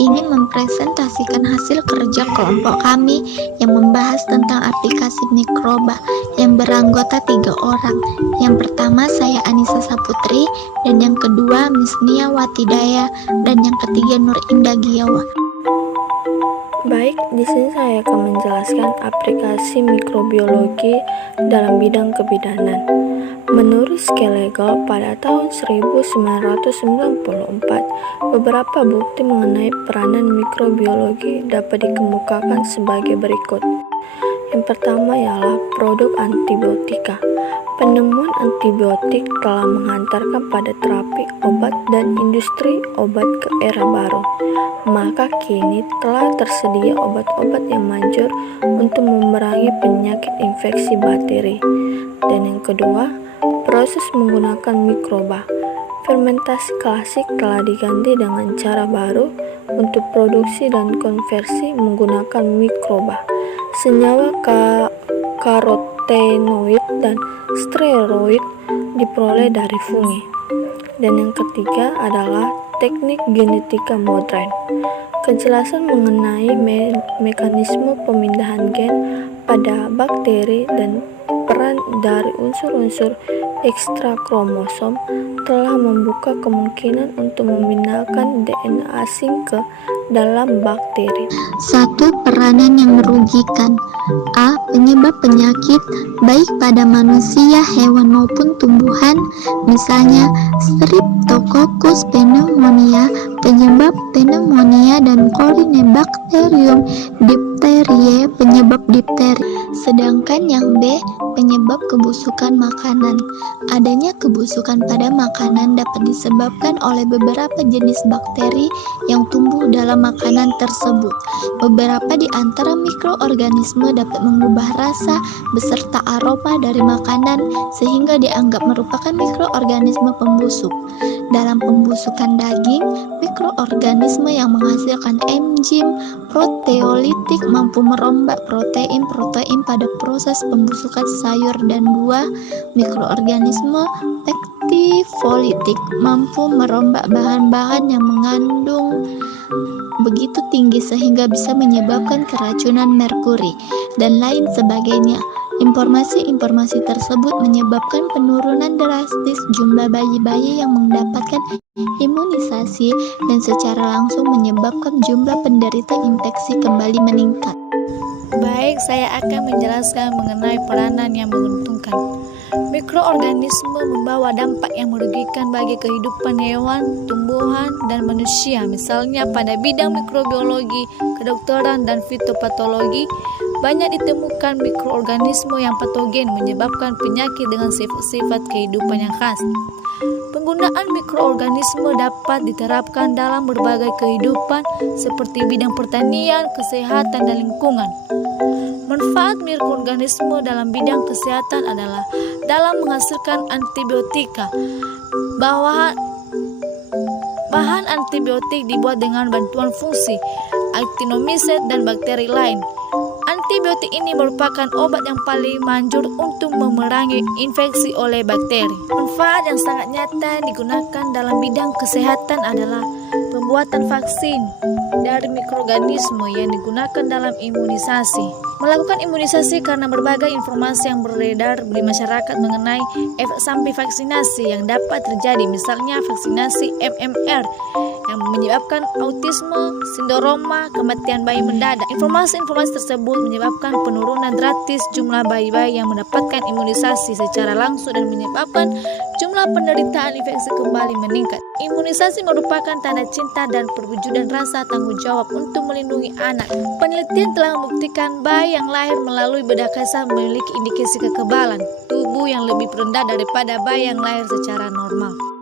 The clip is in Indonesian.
ingin mempresentasikan hasil kerja kelompok kami yang membahas tentang aplikasi mikroba yang beranggota 3 orang. Yang pertama saya Anissa Saputri, dan yang kedua Miss Nia Watidaya, dan yang ketiga Nur Indah Giawa. Baik, di sini saya akan menjelaskan aplikasi mikrobiologi dalam bidang kebidanan. Menurut Skelegal, pada tahun 1994, beberapa bukti mengenai peranan mikrobiologi dapat dikemukakan sebagai berikut. Yang pertama ialah produk antibiotika. Penemuan antibiotik telah menghantarkan pada terapi obat dan industri obat ke era baru. Maka kini telah tersedia obat-obat yang manjur untuk memerangi penyakit infeksi bakteri. Dan yang kedua, proses menggunakan mikroba. Fermentasi klasik telah diganti dengan cara baru untuk produksi dan konversi menggunakan mikroba. Senyawa karotenoid dan steroid diperoleh dari fungi. Dan yang ketiga adalah teknik genetika modern. Kejelasan mengenai mekanisme pemindahan gen pada bakteri dan peran dari unsur-unsur ekstra kromosom telah membuka kemungkinan untuk memindahkan DNA asing ke dalam bakteri. 1. Peranan yang merugikan. A. Penyebab penyakit baik pada manusia, hewan maupun tumbuhan, misalnya Streptococcus pneumonia, penyebab pneumonia, dan Corynebacterium diphtheriae, penyebab difteri. Sedangkan yang B, penyebab kebusukan makanan. Adanya kebusukan pada makanan dapat disebabkan oleh beberapa jenis bakteri yang tumbuh dalam makanan tersebut. Beberapa di antara mikroorganisme dapat mengubah rasa beserta aroma dari makanan sehingga dianggap merupakan mikroorganisme pembusuk. Dalam pembusukan daging, mikroorganisme yang menghasilkan enzim proteolitik mampu merombak protein pada proses pembusukan sayur dan buah. Mikroorganisme pektifolitik mampu merombak bahan-bahan yang mengandung begitu tinggi sehingga bisa menyebabkan keracunan merkuri, dan lain sebagainya. Informasi-informasi tersebut menyebabkan penurunan drastis jumlah bayi-bayi yang mendapatkan imunisasi dan secara langsung menyebabkan jumlah penderita infeksi kembali meningkat. Baik, saya akan menjelaskan mengenai peranan yang menguntungkan. Mikroorganisme membawa dampak yang merugikan bagi kehidupan hewan, tumbuhan, dan manusia. Misalnya pada bidang mikrobiologi, kedokteran, dan fitopatologi, banyak ditemukan mikroorganisme yang patogen menyebabkan penyakit dengan sifat-sifat kehidupan yang khas. Penggunaan mikroorganisme dapat diterapkan dalam berbagai kehidupan seperti bidang pertanian, kesehatan, dan lingkungan. Manfaat mikroorganisme dalam bidang kesehatan adalah dalam menghasilkan antibiotika. Bahan antibiotik dibuat dengan bantuan fungsi, actinomycet, dan bakteri lain. Antibiotik ini merupakan obat yang paling manjur untuk memerangi infeksi oleh bakteri. Manfaat yang sangat nyata digunakan dalam bidang kesehatan adalah pembuatan vaksin dari mikroorganisme yang digunakan dalam imunisasi. Melakukan imunisasi karena berbagai informasi yang beredar di masyarakat mengenai efek samping vaksinasi yang dapat terjadi, misalnya vaksinasi MMR yang menyebabkan autisme, sindroma, kematian bayi mendadak. Informasi-informasi tersebut menyebabkan penurunan drastis jumlah bayi-bayi yang mendapatkan imunisasi secara langsung dan menyebabkan jumlah penderitaan infeksi kembali meningkat. Imunisasi merupakan tanda cinta dan perwujudan rasa tanggung jawab untuk melindungi anak. Penelitian telah membuktikan bayi yang lahir melalui bedah kasar memiliki indikasi kekebalan tubuh yang lebih rendah daripada bayi yang lahir secara normal.